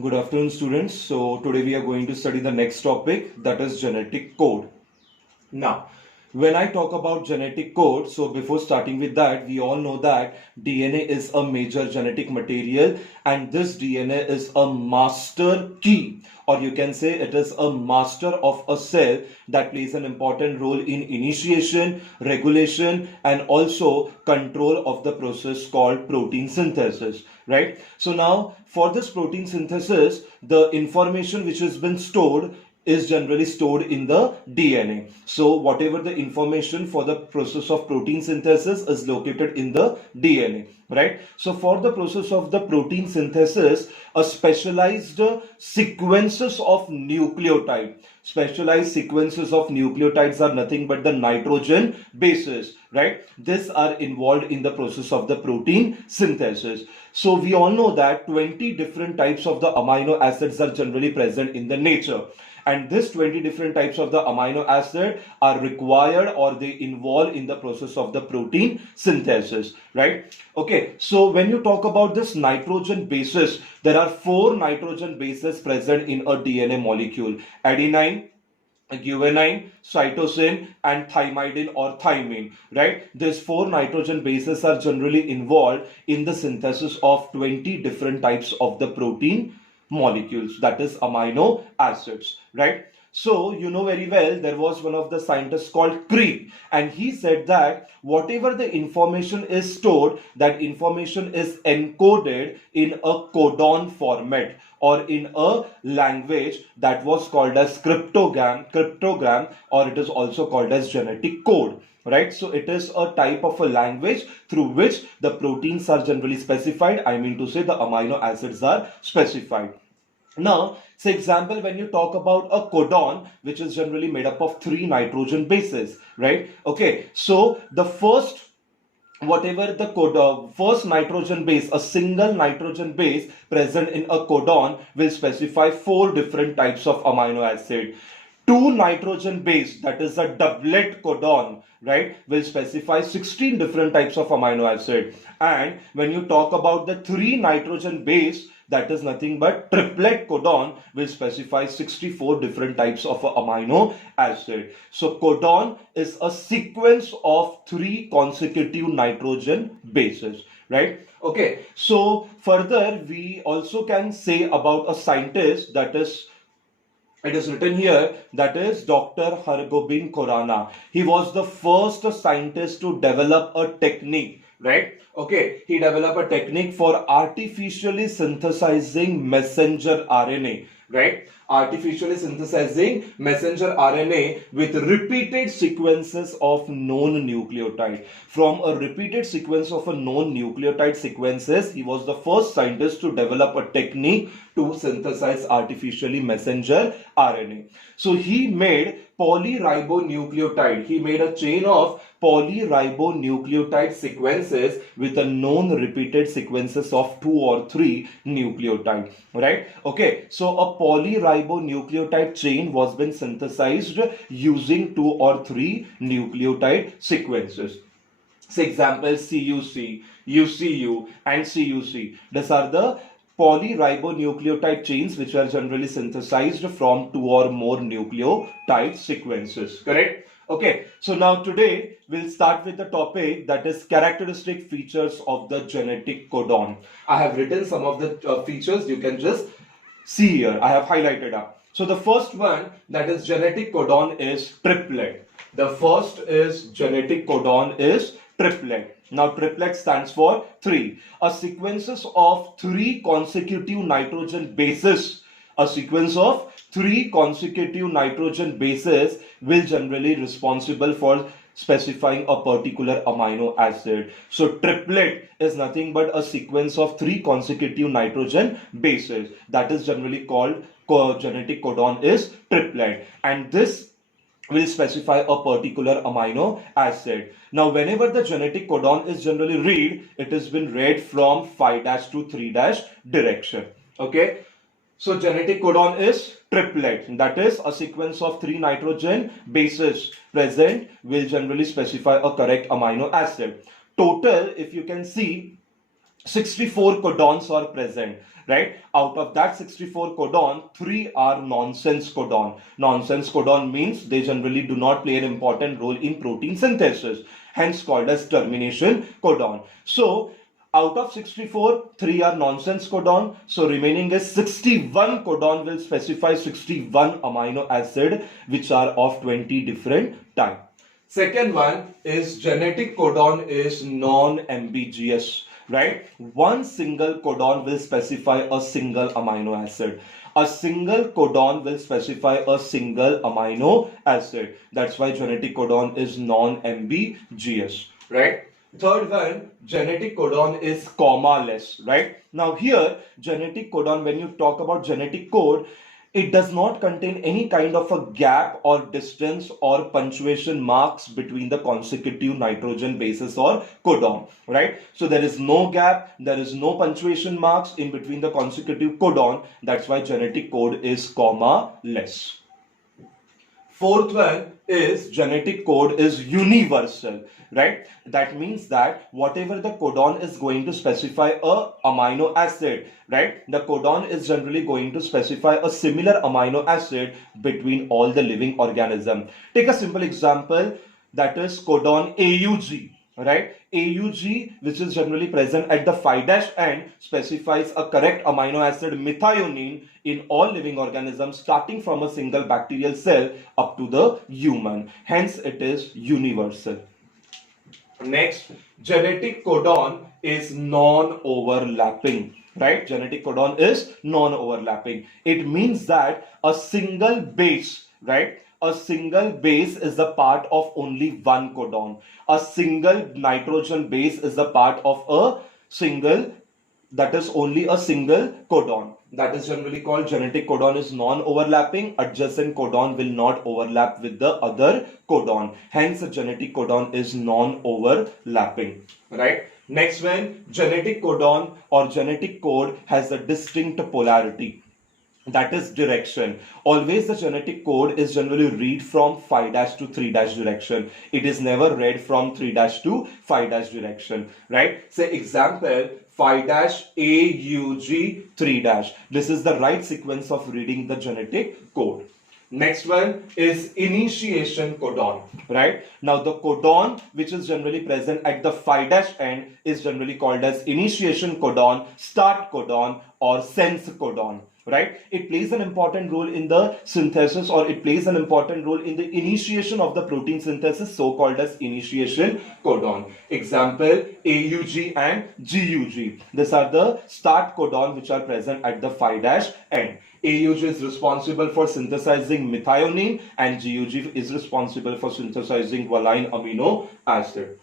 Good afternoon, students. So today we are going to study the next topic, that is genetic code. Now, when I talk about genetic code, so before starting with that, we all know that DNA is a major genetic material, and this DNA is a master key, or you can say it is a master of a cell that plays an important role in initiation, regulation, and also control of the process called protein synthesis, right? So now for this protein synthesis, the information which has been stored is generally stored in the DNA. So whatever the information for the process of protein synthesis is located in the DNA, right? So for the process of the protein synthesis, a specialized sequences of specialized sequences of nucleotides are nothing but the nitrogen bases, right? These are involved in the process of the protein synthesis. So we all know that 20 different types of the amino acids are generally present in the nature, and this 20 different types of the amino acid are required or they involve in the process of the protein synthesis, right? Okay, so when you talk about this nitrogen bases, there are 4 nitrogen bases present in a DNA molecule: adenine, guanine, cytosine, and thymidine or thymine, right? These 4 nitrogen bases are generally involved in the synthesis of 20 different types of the protein molecules, that is amino acids, right? So you know very well, there was one of the scientists called Crick, and he said that whatever the information is stored, that information is encoded in a codon format or in a language that was called as cryptogram, or it is also called as genetic code, right? So it is a type of a language through which the proteins are generally specified. I mean to say the amino acids are specified. Now, say example, when you talk about a codon, which is generally made up of 3 nitrogen bases, right? Okay, so the first whatever the codon, first nitrogen base, a single nitrogen base present in a codon will specify 4 different types of amino acid. 2 nitrogen base, that is a doublet codon, right, will specify 16 different types of amino acid. And when you talk about the 3 nitrogen base, that is nothing but triplet codon, will specify 64 different types of amino acid. So codon is a sequence of 3 consecutive nitrogen bases, right? Okay, so further we also can say about a scientist, that is, it is written here, that is Dr. Hargobind Khorana. He was the first scientist to develop a technique, right? Okay, he developed a technique for artificially synthesizing messenger RNA, right? Artificially synthesizing messenger RNA with repeated sequences of known nucleotide. From a repeated sequence of a known nucleotide sequences, he was the first scientist to develop a technique to synthesize artificially messenger RNA. So he made polyribonucleotide. He made a chain of polyribonucleotide sequences with a known repeated sequences of 2 or 3 nucleotide, right? Okay, so a polyribonucleotide chain was been synthesized using 2 or 3 nucleotide sequences. For example, CUC, UCU, and CUC. These are the polyribonucleotide chains which are generally synthesized from 2 or more nucleotide sequences, correct? Okay, so now today we'll start with the topic, that is characteristic features of the genetic codon. I have written some of the features, you can just see here, I have highlighted up. So the first one, that is genetic codon, is triplet. The first is genetic codon is triplet. Now triplet stands for 3. A sequences of 3 consecutive nitrogen bases. A sequence of 3 consecutive nitrogen bases will generally responsible for specifying a particular amino acid. So triplet is nothing but a sequence of 3 consecutive nitrogen bases. That is generally called genetic codon is triplet. And this will specify a particular amino acid. Now, whenever the genetic codon is generally read, it has been read from 5' to 3' direction. Okay. So, genetic codon is triplet. That is a sequence of 3 nitrogen bases present will generally specify a correct amino acid. Total, if you can see, 64 codons are present, right? Out of that 64 codon, 3 are nonsense codon. Nonsense codon means they generally do not play an important role in protein synthesis, hence called as termination codon. So out of 64, 3 are nonsense codon. So remaining is 61 codon will specify 61 amino acid which are of 20 different type. Second one is genetic codon is non-ambiguous, right? One single codon will specify a single amino acid. A single codon will specify a single amino acid. That's why genetic codon is non-ambiguous, right? Third one, genetic codon is comma-less, right? Now here, genetic codon, when you talk about genetic code, it does not contain any kind of a gap or distance or punctuation marks between the consecutive nitrogen bases or codon, right? So there is no gap, there is no punctuation marks in between the consecutive codon. That's why genetic code is comma-less. Fourth one is genetic code is universal, right? That means that whatever the codon is going to specify a amino acid, right? The codon is generally going to specify a similar amino acid between all the living organism. Take a simple example, that is codon AUG, right? AUG, which is generally present at the 5' end, specifies a correct amino acid methionine in all living organisms starting from a single bacterial cell up to the human. Hence, it is universal. Next, genetic codon is non-overlapping, right? Genetic codon is non-overlapping. It means that a single base, right? A single base is a part of only one codon. A single nitrogen base is a part of a single, that is only a single codon. That is generally called genetic codon is non-overlapping. Adjacent codon will not overlap with the other codon. Hence, a genetic codon is non-overlapping. Right? Next one, genetic codon or genetic code has a distinct polarity. That is direction. Always the genetic code is generally read from 5' to 3' direction. It is never read from 3' to 5' direction, right? Say example, 5' AUG 3'. This is the right sequence of reading the genetic code. Next one is initiation codon, right? Now the codon which is generally present at the 5' end is generally called as initiation codon, start codon or sense codon, right? It plays an important role in the synthesis, or it plays an important role in the initiation of the protein synthesis, so called as initiation codon. Example, AUG and GUG. These are the start codon which are present at the 5' end. AUG is responsible for synthesizing methionine and GUG is responsible for synthesizing valine amino acid.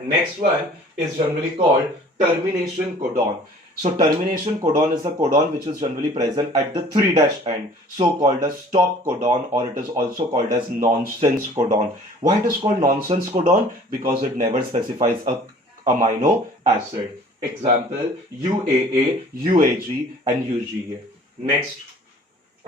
Next one is generally called termination codon. So termination codon is a codon which is generally present at the 3' end, so called as stop codon, or it is also called as nonsense codon. Why it is called nonsense codon? Because it never specifies a amino acid. Example, UAA, UAG and UGA. Next,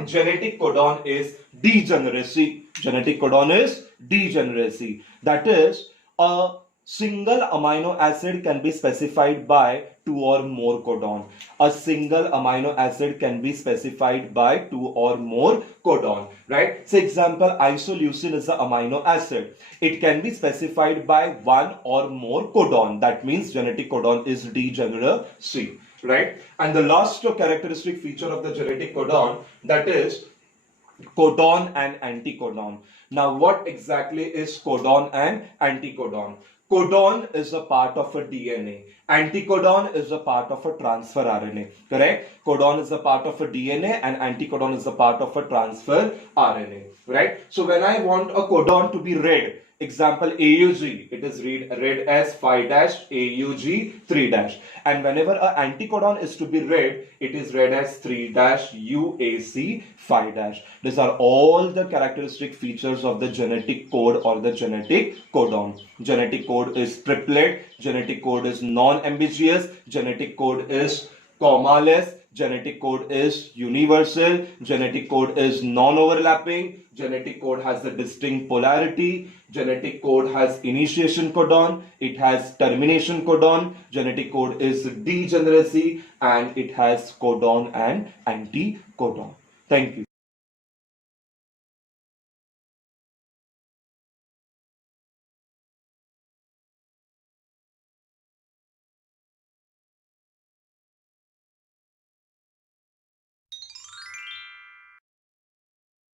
genetic codon is degeneracy. Genetic codon is degeneracy. That is, a single amino acid can be specified by 2 or more codon. A single amino acid can be specified by 2 or more codon, right? So example, isoleucine is the amino acid. It can be specified by 1 or more codon. That means genetic codon is degeneracy, right? And the last characteristic feature of the genetic codon, that is codon and anticodon. Now, what exactly is codon and anticodon? Codon is a part of a DNA. Anticodon is a part of a transfer RNA. Correct? Codon is a part of a DNA and anticodon is a part of a transfer RNA. Right? So when I want a codon to be read, example AUG, it is read as 5' AUG 3'. And whenever an anticodon is to be read, it is read as 3' UAC 5'. These are all the characteristic features of the genetic code or the genetic codon. Genetic code is triplet, genetic code is non-ambiguous, genetic code is comma-less, Genetic code is universal. Genetic code is non-overlapping. Genetic code has a distinct polarity. Genetic code has initiation codon. It has termination codon. Genetic code is degeneracy, and it has codon and anticodon. Thank you.